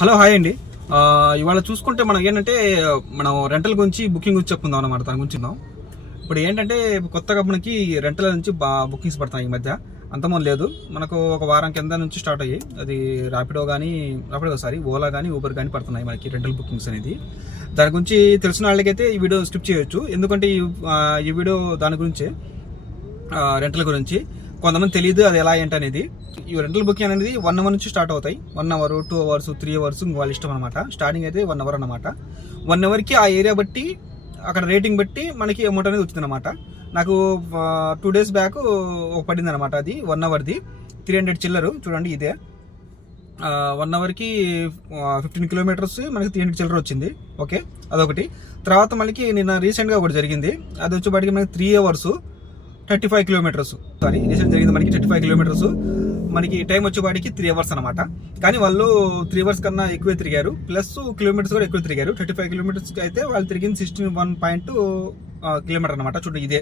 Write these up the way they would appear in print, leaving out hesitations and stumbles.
Hello hi అండి. ఇవాళ చూసుకుంటే మనం ఏంటంటే మనం రెంటల్ గురించి బుకింగ్ గురించి చెప్పుకుందాం అన్నమాట. దాని గురించి ఇప్పుడు ఏంటంటే కొత్తగా మనకి రెంటల్ నుంచి బుకింగ్స్ పడతాయి ఈ మధ్య. అంతమో లేదు, మనకు ఒక వారం కింద నుంచి స్టార్ట్ అయ్యాయి. అది ర్యాపిడో ఓలా కానీ ఊబర్ కానీ పడుతున్నాయి మనకి రెంటల్ బుకింగ్స్ అనేది. దాని గురించి తెలిసిన వాళ్ళకైతే ఈ వీడియో స్కిప్ చేయొచ్చు, ఎందుకంటే ఈ వీడియో దాని గురించే, రెంటల్ గురించి. కొంతమంది తెలియదు అది ఎలా ఏంటి అనేది. ఈ రెంటల్ బుకింగ్ అనేది 1 అవర్ నుంచి స్టార్ట్ అవుతాయి. 1 అవర్, 2 అవర్స్, 3 అవర్స్ వాళ్ళ ఇష్టం అనమాట. స్టార్టింగ్ అయితే 1 అవర్ అనమాట. 1 అవర్కి ఆ ఏరియా బట్టి, అక్కడ రేటింగ్ బట్టి మనకి అమౌంట్ అనేది వచ్చింది అనమాట. నాకు 2 డేస్ బ్యాక్ పడింది అనమాట. అది 1 అవర్ది 300 చిల్లరు. చూడండి ఇదే 1 అవర్కి 15 కిలోమీటర్స్ మనకి 300 చిల్లర వచ్చింది. ఓకే, అదొకటి. తర్వాత మనకి నిన్న రీసెంట్గా ఒకటి జరిగింది. అది వచ్చేపాటికి మనకి 3 అవర్స్ 35 కిలోమీటర్స్. రీసెంట్ జరిగింది మనకి 35 కిలోమీటర్స్. మనకి టైం వచ్చేపాటికి 3 అవర్స్ అనమాట. కానీ వాళ్ళు 3 అవర్స్ కన్నా ఎక్కువే తిరిగారు, ప్లస్ కిలోమీటర్స్ కూడా ఎక్కువ తిరిగారు. 35 కిలోమీటర్స్కి అయితే వాళ్ళు తిరిగింది 61 కిలోమీటర్ అనమాట. చూడండి ఇదే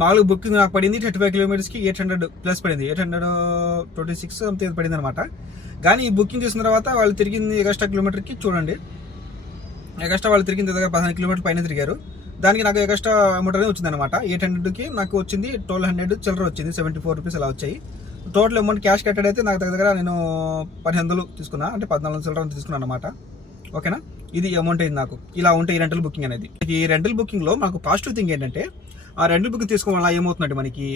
మామూలుగా బుకింగ్ నాకు పడింది 35 కిలోమీటర్స్కి 800 ప్లస్ పడింది. 826 అంతే పడింది అనమాట. కానీ ఈ బుకింగ్ చేసిన తర్వాత వాళ్ళు తిరిగింది ఎగస్ట్రా కిలోమీటర్కి చూడండి, ఎగస్ట్రా వాళ్ళు తిరిగింది దగ్గర 15 కిలోమీటర్ పైన తిరిగారు. దానికి నాకు ఎక్స్ట్రా అమౌంట్ అనేది వచ్చింది అనమాట. 800కి నాకు వచ్చింది 1200 చిల్లర వచ్చింది. 74 రూపీస్ అలా వచ్చాయి. టోటల్ అమౌంట్ క్యాష్ కట్టెడ్ అయితే నాకు దగ్గర నేను 1500 తీసుకున్నా, అంటే 1400 చిల్లర తీసుకున్నాను అనమాట. ఓకేనా, ఇది అమౌంట్ అయింది నాకు. ఇలా ఉంటాయి ఈ రెంటల్ బుకింగ్ అనేది. ఈ రెంటల్ బుకింగ్లో మనకు పాజిటివ్ థింగ్ ఏంటంటే, ఆ రెంటల్ బుకింగ్ తీసుకోవడం వల్ల ఏమవుతుందంటే మనకి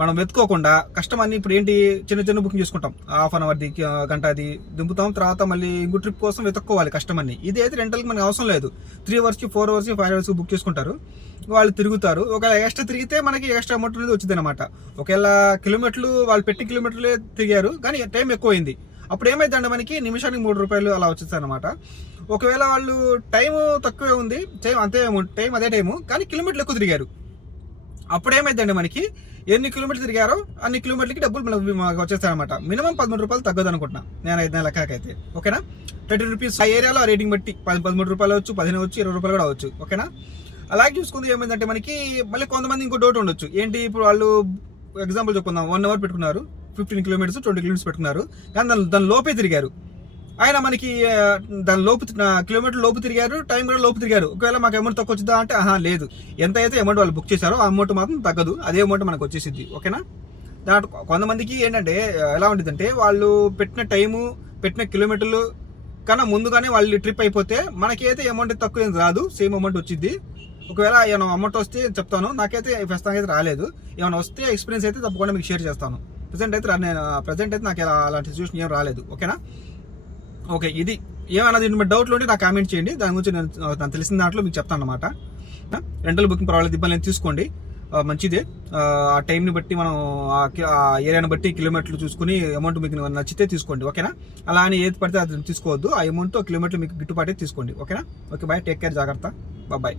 మనం వెతుకోకుండా కష్టం అన్ని ఇప్పుడు ఏంటి చిన్న చిన్న బుకింగ్ చేసుకుంటాం. హాఫ్ అన్ అవర్ది, గంట అది దింపుతాం, తర్వాత మళ్ళీ ఇంకో ట్రిప్ కోసం వెతుక్కోవాలి కష్టం అన్ని. ఇది అయితే రెంటల్కి మనకి అవసరం లేదు. 3 అవర్స్కి 4 అవర్స్కి 5 అవర్స్కి బుక్ చేసుకుంటారు, వాళ్ళు తిరుగుతారు. ఒకవేళ ఎక్స్ట్రా తిరిగితే మనకి ఎక్స్ట్రా అమౌంట్ అనేది వచ్చింది అనమాట. ఒకవేళ కిలోమీటర్లు వాళ్ళు పెట్టి కిలోమీటర్లే తిరిగారు, కానీ టైం ఎక్కువైంది. అప్పుడు ఏమైందంటే మనకి నిమిషానికి 3 రూపాయలు అలా వచ్చేస్తాయి అనమాట. ఒకవేళ వాళ్ళు టైం తక్కువే ఉంది, అంతే అమౌంట్, టైం అదే టైము, కానీ కిలోమీటర్లు ఎక్కువ తిరిగారు. అప్పుడు ఏమైందండి మనకి ఎన్ని కిలోమీటర్లు తిరిగారో అన్ని కిలోమీటర్లకి డబ్బులు మాకు వచ్చేస్తాయి అనమాట. మినిమం 13 రూపాయలు తగ్గదు అనుకుంటున్నా నేను 5 నెలల లెక్కకైతే. ఓకేనా, 30 రూపీస్ ఆ ఏరియాలో ఆ రేటింగ్ బట్టి 13 రూపాయలు అవచ్చు, 15 అవచ్చు, 20 రూపాయలు కూడా అవచ్చు. ఓకేనా, అలాగే చూసుకుంది ఏమైందంటే మనకి మళ్ళీ కొంతమంది ఇంకో డౌట్ ఉండొచ్చు. ఏంటి, ఇప్పుడు వాళ్ళు ఎగ్జాంపుల్ చెప్పుకుందాం, 1 అవర్ పెట్టుకున్నారు, 15 కిలోమీటర్స్ 20 కిలోమీటర్స్ పెట్టుకున్నారు, కానీ దాని లోపే తిరిగారు. ఆయన మనకి దాని లోపు కిలోమీటర్ లోపు తిరిగారు, టైం కూడా లోపు తిరిగారు. ఒకవేళ మాకు అమౌంట్ తక్కువ వచ్చిందా అంటే లేదు, ఎంత అయితే అమౌంట్ వాళ్ళు బుక్ చేశారో ఆ అమౌంట్ మాత్రం తగ్గదు, అదే అమౌంట్ మనకు వచ్చేసింది. ఓకేనా, దాంట్లో కొంతమందికి ఏంటంటే ఎలా ఉంటుందంటే, వాళ్ళు పెట్టిన టైము, పెట్టిన కిలోమీటర్లు కన్నా ముందుగానే వాళ్ళు ట్రిప్ అయిపోతే మనకి అయితే అమౌంట్ తక్కువ ఏం రాదు, సేమ్ అమౌంట్ వచ్చింది. ఒకవేళ ఏమైనా అమౌంట్ వస్తే చెప్తాను, నాకైతే ప్రస్తుతానికి అయితే రాలేదు. ఏమైనా వస్తే ఎక్స్పీరియన్స్ అయితే తప్పకుండా మీకు షేర్ చేస్తాను. ప్రజెంట్ అయితే నాకు అలాంటి సిచ్యువేషన్ ఏం రాలేదు. ఓకేనా, ఓకే, ఇది ఏమైనా దీని డౌట్లు ఉంటే నాకు కామెంట్ చేయండి. దాని గురించి నాకు తెలిసిన దాంట్లో మీకు చెప్తాను అనమాట. రెంటల్ బుకింగ్ పర్వాలేదు, ఇబ్బంది తీసుకోండి, మంచిదే. ఆ టైంని బట్టి మనం ఆ ఏరియాని బట్టి కిలోమీటర్లు చూసుకుని అమౌంట్ మీకు నచ్చితే తీసుకోండి. ఓకేనా, అలా అని ఏది పడితే అది తీసుకోవద్దు. ఆ అమౌంట్ కిలోమీటర్లు మీకు గిట్టుబాటే తీసుకోండి. ఓకేనా, ఓకే, బాయ్, టేక్ కేర్, జాగ్రత్త, బాయ్.